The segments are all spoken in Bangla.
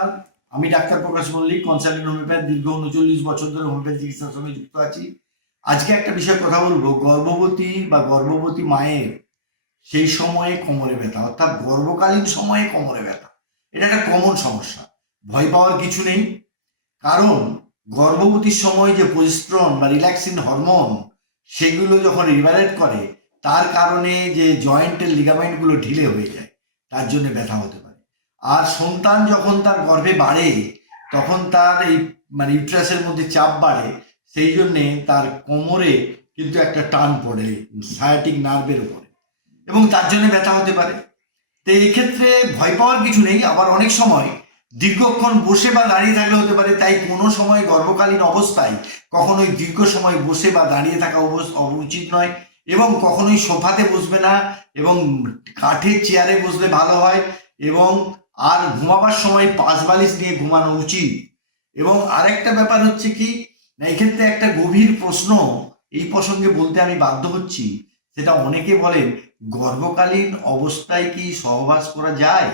নমস্কার আমি doctor Prakash Mallick consultant homeopath, দীর্ঘ উনচল্লিশ বছর ধরে হোমিওপ্যাথি চিকিৎসার সঙ্গে যুক্ত আছি। আজকে একটা বিষয়ে কথা বলব, গর্ভবতী বা গর্ভবতী মায়ের সেই সময়ে কোমরে ব্যথা, অর্থাৎ গর্ভকালীন সময়ে কোমরে ব্যথা। এটা একটা কমন সমস্যা, ভয় পাওয়ার কিছু নেই। কারণ গর্ভবতীর সময় যে প্রজেস্ট্রন বা রিল্যাক্সিন হরমোন সেগুলো যখন রিভারেট করে, তার কারণে যে জয়েন্টের লিগামেন্টগুলো ঢিলে হয়ে যায়, তার জন্য ব্যথা হতে পারে। আর সন্তান যখন তার গর্ভে বাড়ে, তখন তার এই মানে ইউট্রাসের মধ্যে চাপ বাড়ে, সেই জন্যে তার কোমরে কিন্তু একটা টান পড়ে সায়াটিক নার্ভের উপরে। এবং তার জন্য ব্যথা হতে পারে। তো এই ক্ষেত্রে ভয় পাওয়ার কিছু নেই। আবার অনেক সময় দীর্ঘক্ষণ বসে বা দাঁড়িয়ে থাকলে হতে পারে, তাই কোনো সময় গর্ভকালীন অবস্থায় কখনোই দীর্ঘ সময় বসে বা দাঁড়িয়ে থাকা উচিত নয়। এবং কখনোই সোফাতে বসবে না এবং কাঠের চেয়ারে বসলে ভালো হয় এবং আর ঘুমাবার সময় পাঁচ বালিশ নিয়ে ঘুমানো উচিত। এবং আরেকটা ব্যাপার হচ্ছে কি, না, এক্ষেত্রে একটা গভীর প্রশ্ন এই প্রসঙ্গে বলতে আমি বাধ্য হচ্ছি। সেটা অনেকে বলেন, গর্ভকালীন অবস্থায় কি সহবাস করা যায়?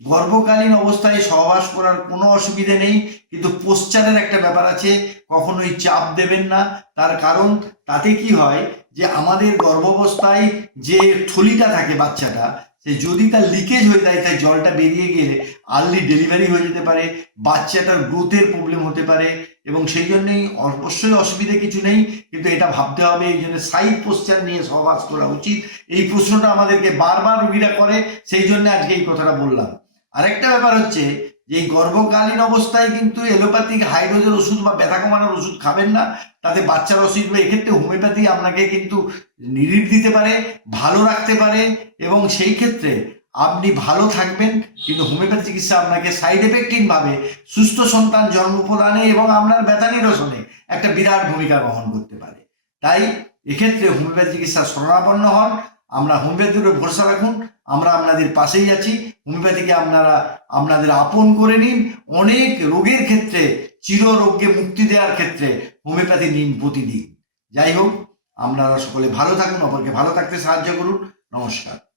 গর্ভকালীন অবস্থায় সহবাস করার কোনো অসুবিধে নেই, কিন্তু পোশ্চারের একটা ব্যাপার আছে, কখনোই চাপ দেবেন না। তার কারণ তাতে কি হয় যে, আমাদের গর্ভাবস্থায় যে থলিটা থাকে বাচ্চাটা সে যদি তার লিকেজ হয়ে যায় তাই জলটা বেরিয়ে গেলে আর্লি ডেলিভারি হয়ে যেতে পারে বাচ্চাটার গ্রোথের প্রবলেম হতে পারে, এবং সেই জন্যই অবশ্যই অসুবিধে কিছু নেই, কিন্তু এটা ভাবতে হবে, এই জন্য সাইড পোস্টার নিয়ে সহবাস করা উচিত। এই প্রশ্নটা আমাদেরকে বারবার রুগীরা করে, সেই জন্য আজকে এই কথাটা বললাম। আরেকটা ব্যাপার হচ্ছে যে গর্ভকালীন অবস্থায় কিন্তু এলোপ্যাথিক হাইড্রোজের ওষুধ বা ব্যথা কমানোর ওষুধ খাবেন না। তাতে বাচ্চার অসুবিধা। এক্ষেত্রে হোমিওপ্যাথি আপনাকে কিন্তু রিলিফ দিতে পারে, ভালো রাখতে পারে এবং সেই ক্ষেত্রে আপনি ভালো থাকবেন। কিন্তু হোমিওপ্যাথি চিকিৎসা আপনাকে সাইড এফেক্টিভভাবে সুস্থ সন্তান জন্ম প্রদানে এবং আপনার ব্যথা নিরসনে একটা বিরাট ভূমিকা গ্রহণ করতে পারে। তাই এক্ষেত্রে হোমিওপ্যাথি চিকিৎসা শরণাপন্ন হন। আমরা হোমিওপ্যাথির উপর ভরসা রাখুন, আমরা আপনাদের পাশেই আছি। হোমিওপ্যাথিকে আপনারা, আপনাদের আপন করে নিন। অনেক রোগের ক্ষেত্রে, চিররোগকে মুক্তি দেওয়ার ক্ষেত্রে হোমিওপ্যাথি নিন প্রতিদিন। যাই হোক, আপনারা সকলে ভালো থাকুন, অপরকে ভালো থাকতে সাহায্য করুন। নমস্কার।